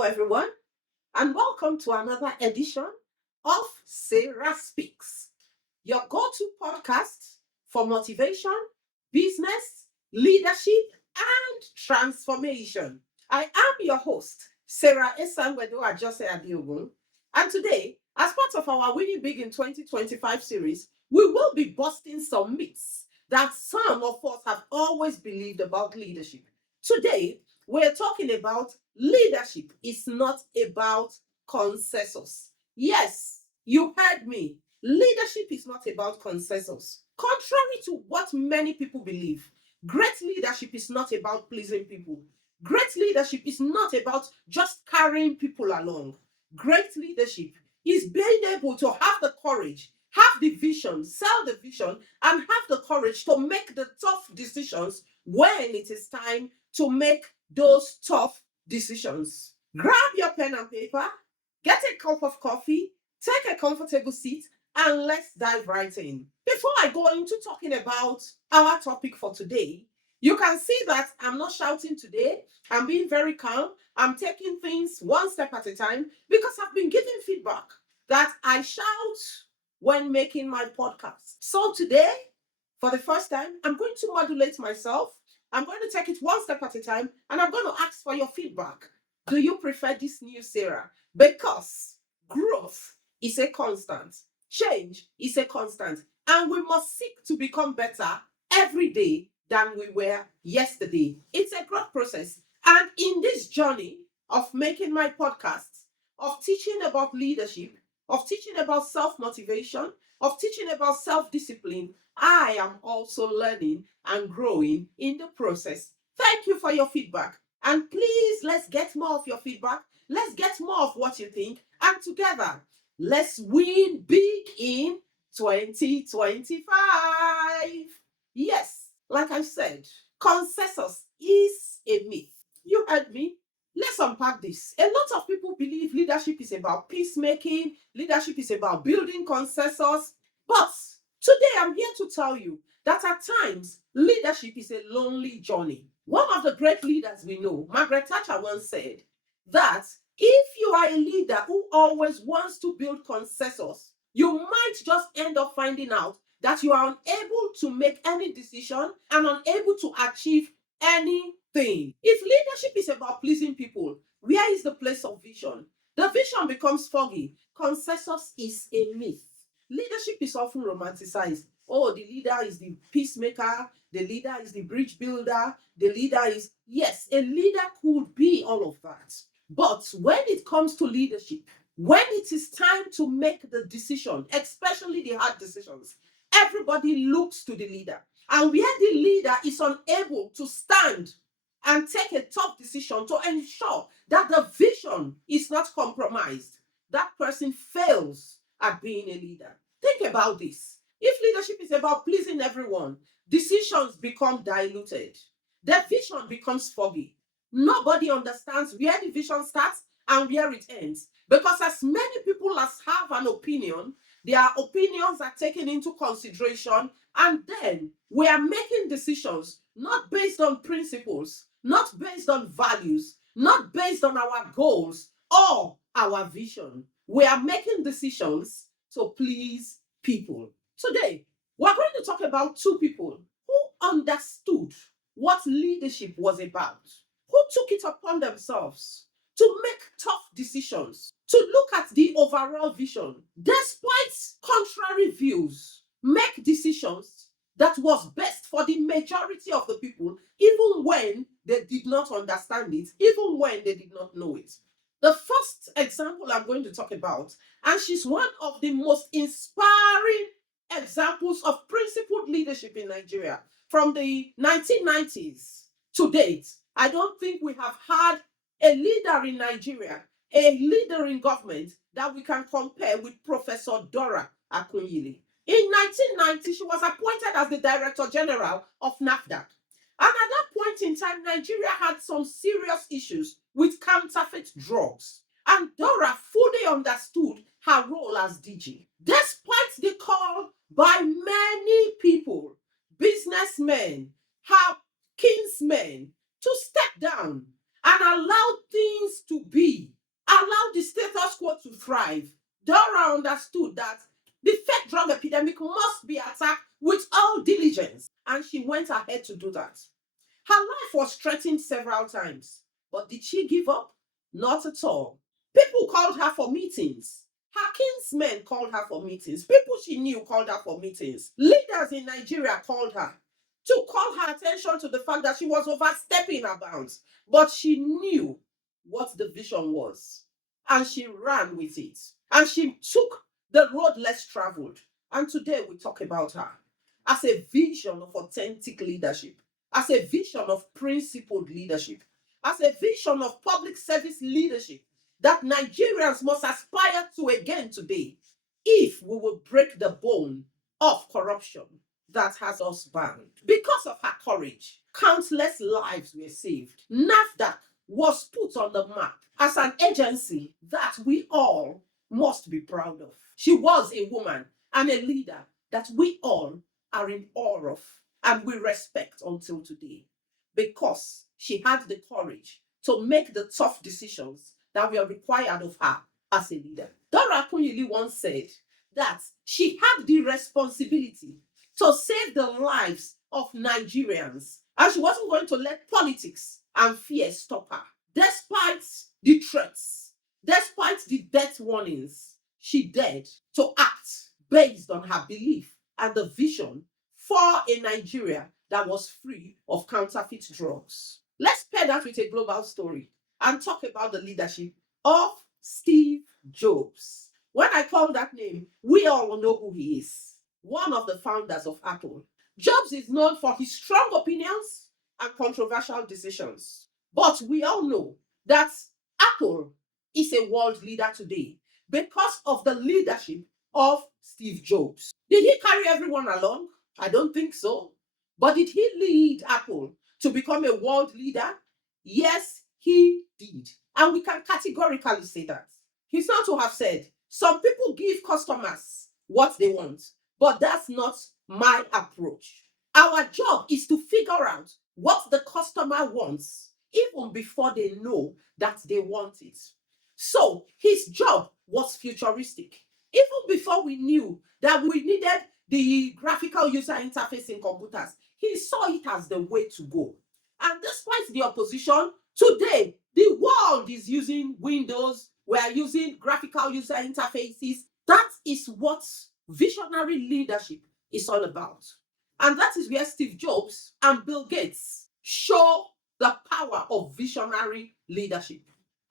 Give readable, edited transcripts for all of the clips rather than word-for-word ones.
Hello, everyone, and welcome to another edition of Sarah Speaks, your go to podcast for motivation, business, leadership, and transformation. I am your host, Sarah Esangwedo Ajose Adiogun, and today, as part of our Winning Big in 2025 series, we will be busting some myths that some of us have always believed about leadership. Today, we're talking about leadership is not about consensus. Yes, you heard me. Leadership is not about consensus. Contrary to what many people believe, great leadership is not about pleasing people. Great leadership is not about just carrying people along. Great leadership is being able to have the courage, have the vision, sell the vision, and have the courage to make the tough decisions when it is time to make those tough decisions. Grab your pen and paper, get a cup of coffee, take a comfortable seat, and let's dive right in. Before I go into talking about our topic for today, you can see that I'm not shouting today. I'm being very calm. I'm taking things one step at a time because I've been giving feedback that I shout when making my podcast. So today, for the first time, I'm going to modulate myself. I'm going to take it one step at a time and I'm going to ask for your feedback. Do you prefer this new Sarah? Because growth is a constant, change is a constant, and we must seek to become better every day than we were yesterday. It's a growth process. And in this journey of making my podcasts, of teaching about leadership, of teaching about self motivation, of teaching about self discipline, I am also learning and growing in the process. Thank you for your feedback. And please, let's get more of your feedback. Let's get more of what you think. And together, let's win big in 2025. Yes, like I said, consensus is a myth. You heard me. Let's unpack this. A lot of people believe leadership is about peacemaking, leadership is about building consensus. But today I'm here to tell you that at times leadership is a lonely journey. One of the great leaders we know, Margaret Thatcher, once said that if you are a leader who always wants to build consensus, you might just end up finding out that you are unable to make any decision and unable to achieve anything. If leadership is about pleasing people, where is the place of vision? The vision becomes foggy. Consensus is a myth. Leadership is often romanticized. Oh, the leader is the peacemaker, the leader is the bridge builder, the leader is, yes, a leader could be all of that. But when it comes to leadership, when it is time to make the decision, especially the hard decisions, everybody looks to the leader. And where the leader is unable to stand and take a tough decision to ensure that the vision is not compromised, that person fails at being a leader. Think about this. If leadership is about pleasing everyone, decisions become diluted. The vision becomes foggy. Nobody understands where the vision starts and where it ends. Because as many people as have an opinion, their opinions are taken into consideration, and then we are making decisions not based on principles, not based on values, not based on our goals or our vision. We are making decisions to please people. Today, we're going to talk about two people who understood what leadership was about, who took it upon themselves to make tough decisions, to look at the overall vision, despite contrary views, make decisions that was best for the majority of the people, even when they did not understand it, even when they did not know it. The first example I'm going to talk about, and she's one of the most inspiring examples of principled leadership in Nigeria from the 1990s to date. I don't think we have had a leader in Nigeria, a leader in government that we can compare with Professor Dora Akunyili. In 1990, she was appointed as the Director General of NAFDAC. And at that point in time, Nigeria had some serious issues with counterfeit drugs. And Dora fully understood her role as DG. Despite the call by many people, businessmen, her kinsmen, to step down and and allowed things to be, allowed the status quo to thrive. Dora understood that the fake drug epidemic must be attacked with all diligence, and she went ahead to do that. Her life was threatened several times, but did she give up? Not at all. People called her for meetings. Her kinsmen called her for meetings. People she knew called her for meetings. Leaders in Nigeria called her to call her attention to the fact that she was overstepping her bounds. But she knew what the vision was, and she ran with it. And she took the road less traveled. And today we talk about her as a vision of authentic leadership, as a vision of principled leadership, as a vision of public service leadership that Nigerians must aspire to again today if we will break the bone of corruption that has us bound. Because of her courage, countless lives were saved. NAFDAC was put on the map as an agency that we all must be proud of. She was a woman and a leader that we all are in awe of and we respect until today, because she had the courage to make the tough decisions that were required of her as a leader. Dora Akunyili once said that she had the responsibility to save the lives of Nigerians, and she wasn't going to let politics and fear stop her. Despite the threats, despite the death warnings, she dared to act based on her belief and the vision for a Nigeria that was free of counterfeit drugs. Let's pair that with a global story and talk about the leadership of Steve Jobs. When I call that name, we all know who he is. One of the founders of Apple. Jobs is known for his strong opinions and controversial decisions. But we all know that Apple is a world leader today because of the leadership of Steve Jobs. Did he carry everyone along? I don't think so. But did he lead Apple to become a world leader? Yes, he did. And we can categorically say that. He's not to have said, some people give customers what they want, but that's not my approach. Our job is to figure out what the customer wants even before they know that they want it. So his job was futuristic. Even before we knew that we needed the graphical user interface in computers, he saw it as the way to go. And despite the opposition, today the world is using Windows, we are using graphical user interfaces. That is what visionary leadership is all about. And that is where Steve Jobs and Bill Gates show the power of visionary leadership.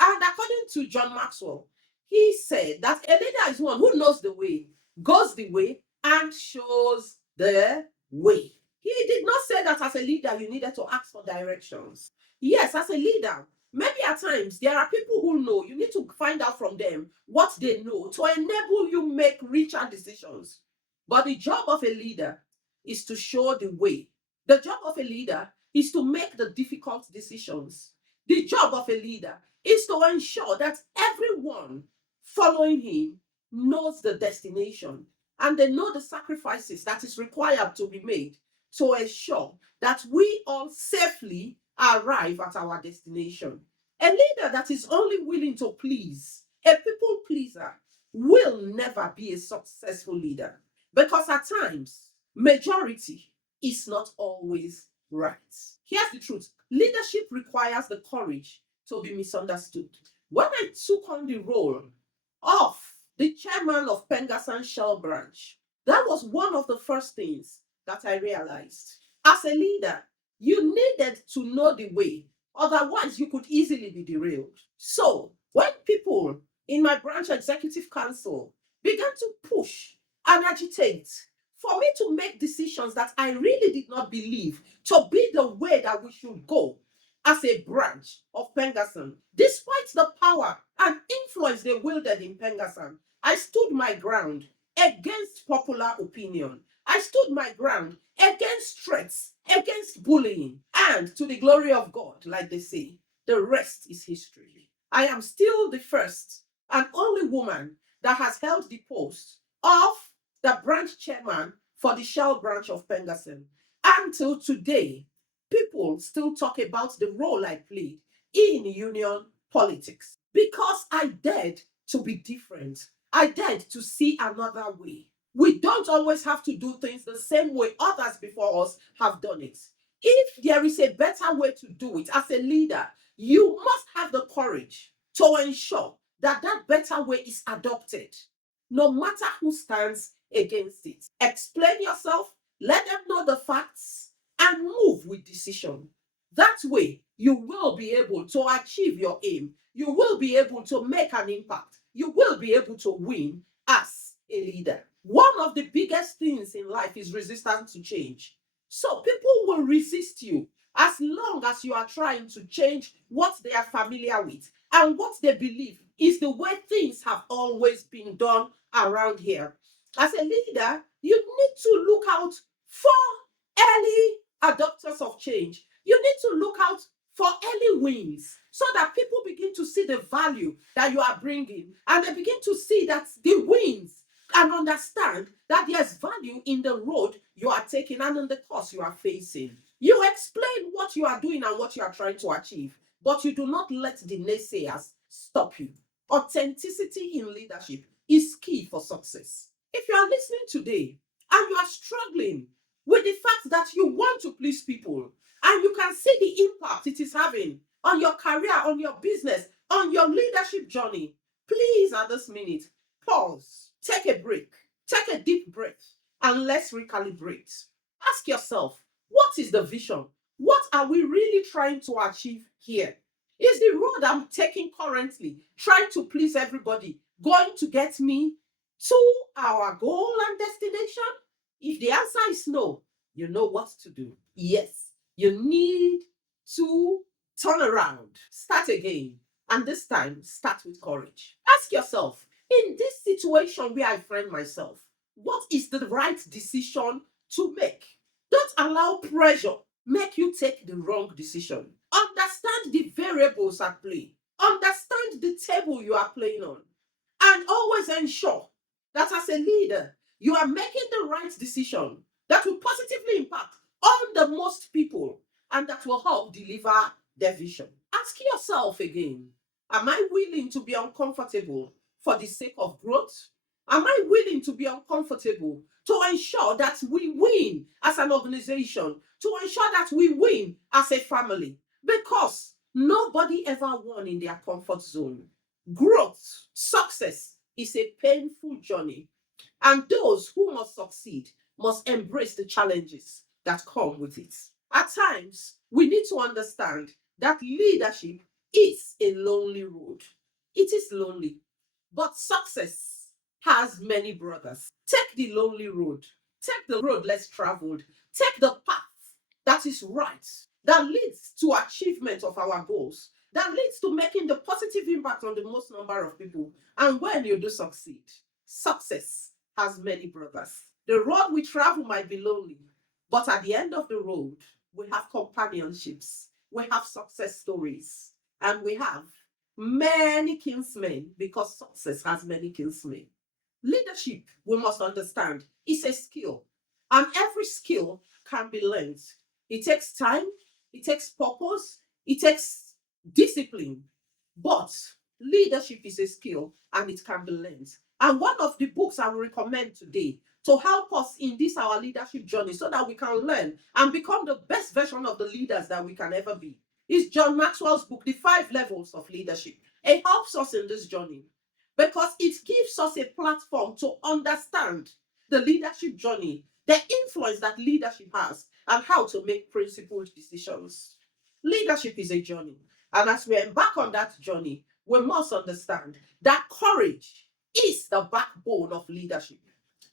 And according to John Maxwell, he said that a leader is one who knows the way, goes the way, and shows the way. He did not say that as a leader you needed to ask for directions. Yes, as a leader, maybe at times there are people who know. You need to find out from them what they know to enable you make richer decisions. But the job of a leader is to show the way. The job of a leader is to make the difficult decisions. The job of a leader is to ensure that everyone following him knows the destination and they know the sacrifices that is required to be made to ensure that we all safely arrive at our destination. A leader that is only willing to please, a people pleaser, will never be a successful leader, because at times majority is not always right. Here's the truth: leadership requires the courage to be misunderstood. When I took on the role of the chairman of Pengasan Shell branch, that was one of the first things that I realized. As a leader, you needed to know the way, otherwise, you could easily be derailed. So, when people in my branch executive council began to push and agitate for me to make decisions that I really did not believe to be the way that we should go as a branch of Pengasan, despite the power and influence they wielded in Pengasan, I stood my ground against popular opinion. I stood my ground against threats, against bullying, and to the glory of God, like they say, the rest is history. I am still the first and only woman that has held the post of the branch chairman for the Shell branch of Pengasan. Until today, people still talk about the role I played in union politics because I dared to be different. I dared to see another way. We don't always have to do things the same way others before us have done it. If there is a better way to do it as a leader, you must have the courage to ensure that that better way is adopted, no matter who stands against it. Explain yourself, let them know the facts, and move with decision. That way, you will be able to achieve your aim. You will be able to make an impact. You will be able to win as a leader. One of the biggest things in life is resistance to change. So people will resist you as long as you are trying to change what they are familiar with and what they believe is the way things have always been done around here. As a leader, you need to look out for early adopters of change. You need to look out for early wins so that people begin to see the value that you are bringing and they begin to see that the wins and understand that there's value in the road you are taking and in the course you are facing. You explain what you are doing and what you are trying to achieve, but you do not let the naysayers stop you. Authenticity in leadership is key for success. If you are listening today and you are struggling with the fact that you want to please people and you can see the impact it is having on your career, on your business, on your leadership journey, please at this minute, pause, take a break, take a deep breath, and let's recalibrate. Ask yourself, what is the vision? What are we really trying to achieve here? Is the road I'm taking currently, trying to please everybody, going to get me to our goal and destination? If the answer is no, you know what to do. Yes, you need to turn around, start again, and this time start with courage. Ask yourself, in this situation where I find myself, what is the right decision to make? Don't allow pressure make you take the wrong decision. Understand the variables at play. Understand the table you are playing on. And always ensure that as a leader, you are making the right decision that will positively impact on the most people and that will help deliver their vision. Ask yourself again, am I willing to be uncomfortable for the sake of growth? Am I willing to be uncomfortable to ensure that we win as an organization, to ensure that we win as a family? Because nobody ever won in their comfort zone. Growth, success is a painful journey, and those who must succeed must embrace the challenges that come with it. At times, we need to understand that leadership is a lonely road. It is lonely, but success has many brothers. Take the lonely road, take the road less traveled, take the path that is right, that leads to achievement of our goals, that leads to making the positive impact on the most number of people. And when you do succeed, success has many brothers. The road we travel might be lonely, but at the end of the road, we have companionships, we have success stories, and we have many kinsmen because success has many kinsmen. Leadership, we must understand, is a skill, and every skill can be learned. It takes time, it takes purpose, it takes discipline, but leadership is a skill and it can be learned. And one of the books I will recommend today to help us in this our leadership journey so that we can learn and become the best version of the leaders that we can ever be is John Maxwell's book, The Five Levels of Leadership. It helps us in this journey because it gives us a platform to understand the leadership journey, the influence that leadership has, and how to make principled decisions. Leadership is a journey. And as we embark on that journey, we must understand that courage is the backbone of leadership.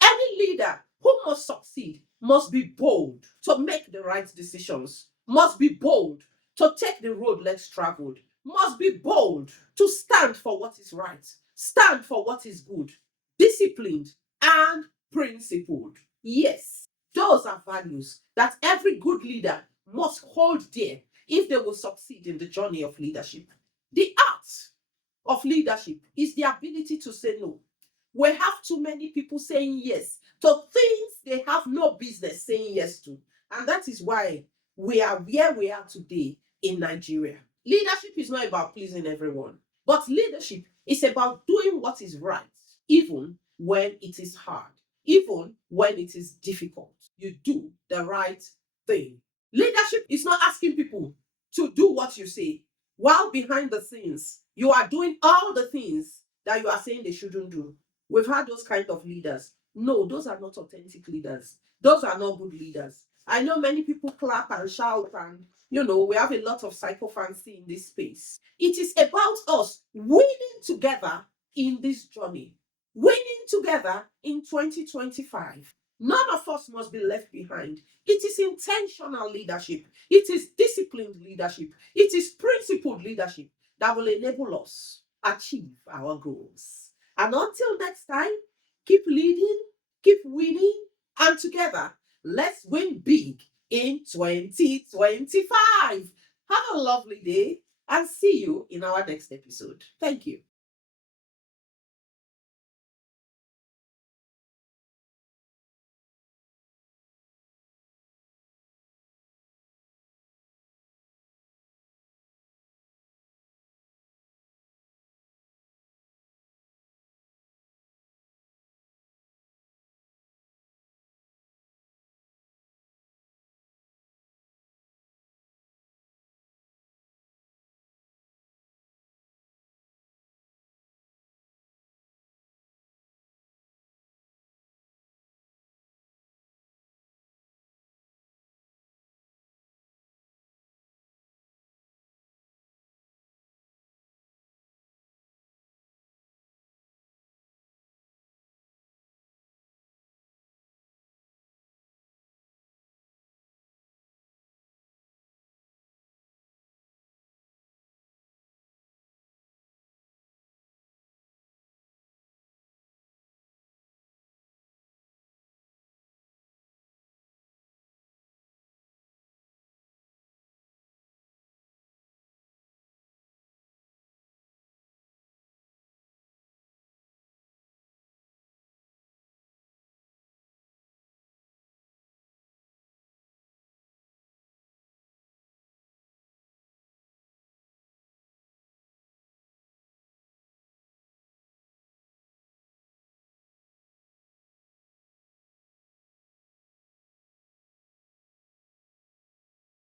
Any leader who must succeed must be bold to make the right decisions, must be bold to take the road less traveled, must be bold to stand for what is right, stand for what is good, disciplined and principled. Yes, those are values that every good leader must hold dear if they will succeed in the journey of leadership. The art of leadership is the ability to say no. We have too many people saying yes to things they have no business saying yes to. And that is why we are where we are today in Nigeria. Leadership is not about pleasing everyone, but leadership is about doing what is right, even when it is hard, even when it is difficult. You do the right thing. Leadership is not asking people to do what you say, while behind the scenes, you are doing all the things that you are saying they shouldn't do. We've had those kind of leaders. No, those are not authentic leaders. Those are not good leaders. I know many people clap and shout, and we have a lot of psychophancy in this space. It is about us winning together in this journey, winning together in 2025. None of us must be left behind. It is intentional leadership, it is disciplined leadership, it is principled leadership that will enable us achieve our goals. And until next time, keep leading, keep winning, and together, let's win big in 2025. Have a lovely day and see you in our next episode. Thank you.